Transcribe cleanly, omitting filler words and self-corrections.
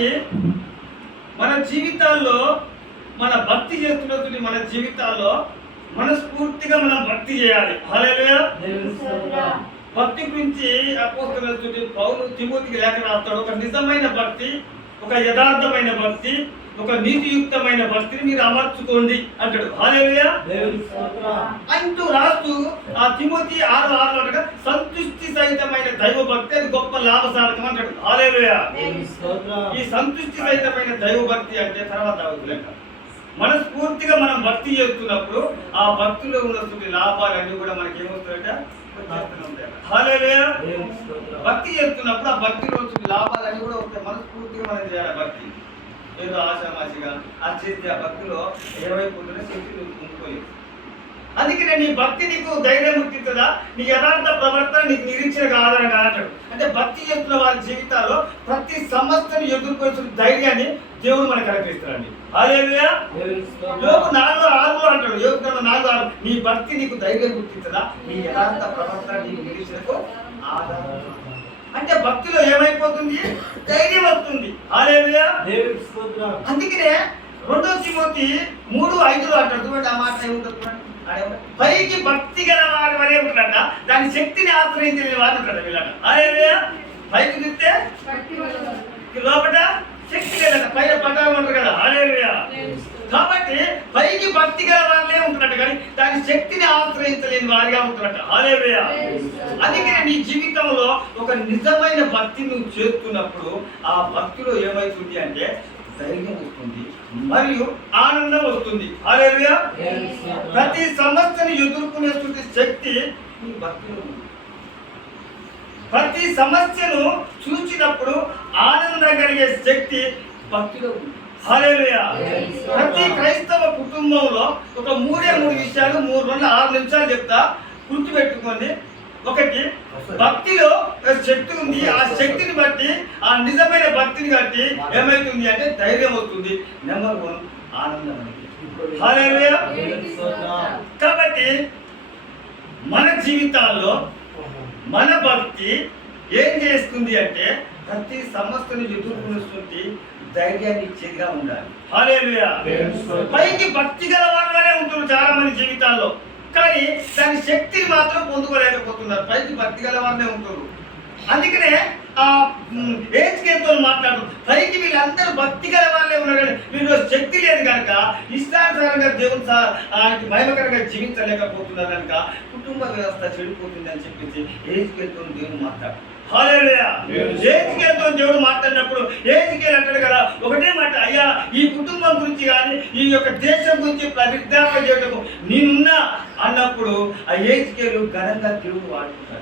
కాబట్టి మన జీవితాల్లో మన భక్తి చేస్తున్నట్టు మన జీవితాల్లో మనస్ఫూర్తిగా మనం భక్తి చేయాలి. హల్లెలూయా. భక్తి గురించి అపోస్తలుడు పౌలు తిమోతికి లేఖ రాస్తాడు. ఒక నిజమైన భక్తి, ఒక యథార్థమైన భక్తి, ఒక నీతియుక్తమైన భక్తిని మీరు అమర్చుకోండి అంటాడు. హల్లెలూయా అంటూ రాస్తూ ఆ తిమోతి 6:6 సంతుష్టి సహితమైన దైవ భక్తి అది గొప్ప లాభసాధకం అంటాడు. హల్లెలూయా. ఈ సంతుష్టి సహితమైన దైవ భక్తి అంటే తర్వాత మనస్ఫూర్తిగా మనం భక్తి చేస్తున్నప్పుడు ఆ భక్తిలో ఉన్నటువంటి లాభాలన్నీ కూడా మనకి ఏమవుతాయంటే హల్లెలూయా. భక్తి చేస్తున్నప్పుడు ఆ భక్తిలో వచ్చిన లాభాలన్నీ కూడా వస్తాయి. మనస్ఫూర్తిగా మనం చేయాలి భక్తి. ఏదో ఆశామాషిగా అది చేస్తే ఆ భక్తిలో ఏమైపోతుందో శక్తి ఉండిపోయింది. అందుకనే నీ భక్తి నీకు ధైర్యం పుట్టిస్తుందా, నీ యథార్థ ప్రవర్తన నీకు నిరీక్షణకు ఆధారం కాదంటాడు. అంటే భక్తి చేస్తున్న వారి జీవితాల్లో ప్రతి సమస్యను ఎదుర్కొనే ధైర్యాన్ని దేవుడు మనకు కల్పిస్తాడండి. హల్లెలూయా. యోబు 4:6 అంటాడు. యోబు 4:6 నీ భక్తి నీకు ధైర్యం పుట్టిస్తుందా, నీ యథార్థ ప్రవర్తన నీకు నిరీక్షణకు ఆధారం. అంటే భక్తిలో ఏమైపోతుంది, ధైర్యం వస్తుంది. హల్లెలూయా. అందుకనే 2 తిమోతి 3:5 అంటాడు. ఆ మాట ఏముంటుంది, పైకి భక్తి గల వారి వరే ఉంటాడట, దాని శక్తిని ఆశ్రయించిన వారు ఉంటాడు. వీళ్ళట హల్లెలూయా. పైకి చూస్తే లోపల శక్తి లేదట, పైన పటాలు ఉంటారు కదా. హల్లెలూయా. కాబట్టి పైకి భక్తి గల వాళ్ళే ఉంటున్నట్టు కానీ దాని శక్తిని ఆశ్రయించలేని వారిగా ఉంటున్నట్ట. హల్లెలూయా. అందుకనే నీ జీవితంలో ఒక నిజమైన భక్తి నువ్వు చేస్తున్నప్పుడు ఆ భక్తిలో ఏమవుతుంది అంటే ధైర్యం వస్తుంది మరియు ఆనందం వస్తుంది. హల్లెలూయా. ప్రతి సమస్యను ఎదుర్కొనే శక్తి నీ భక్తిలో ఉంది. ప్రతి సమస్యను చూసినప్పుడు ఆనందం కలిగే శక్తి భక్తిలో ఉంది. హల్లెలూయా. ప్రతి క్రైస్తవ కుటుంబంలో ఒక 3 విషయాలు 6 నిమిషాలు చెప్తా, గుర్తుపెట్టుకోండి. ఒకటి, భక్తిలో శక్తి ఉంది. ఆ శక్తిని బట్టి ఆ నిజమైన భక్తిని బట్టి ఏమైతుంది అంటే ధైర్యం వస్తుంది. నెంబర్ 1 ఆనందం అనేది. హల్లెలూయా. కాబట్టి మన జీవితాల్లో మన భక్తి ఏం చేస్తుంది అంటే ప్రతి సమస్యను ఎదుర్కొనేటువంటి ధైర్యాన్ని ఇచ్చేదిగా ఉండాలి. హల్లెలూయా. పైకి భక్తి గల వాళ్ళనే ఉంటారు చాలా మంది జీవితాల్లో, కానీ దాని శక్తిని మాత్రం పొందుకోలేకపోతున్నారు. పైకి భక్తి గల వాళ్ళనే ఉంటారు. అందుకనే ఆ ఏజ్కేతో మాట్లాడు, పైకి వీళ్ళందరూ భక్తి గల వాళ్ళే ఉన్నారు కానీ వీళ్ళు శక్తి లేదు కనుక ఇష్టానుసారంగా దేవుని మహిమకరంగా జీవించలేకపోతున్నారు కనుక కుటుంబ వ్యవస్థ చెడిపోతుందని చెప్పేసి ఏజ్కేతో దేవుని మాట్లాడు. హల్లెలూయా. ఏజ్కేల్తో దేవుడు మాట్లాడినప్పుడు ఏజ్కేల్ అంటాడు కదా ఒకటే మాట, అయ్యా ఈ కుటుంబం గురించి కానీ ఈ యొక్క దేశం గురించి విజ్ఞాపన చేయటము నేనున్నా అన్నప్పుడు ఆ ఏజ్కేలు ఘనంగా దేవుడు వాడుకుంటాడు.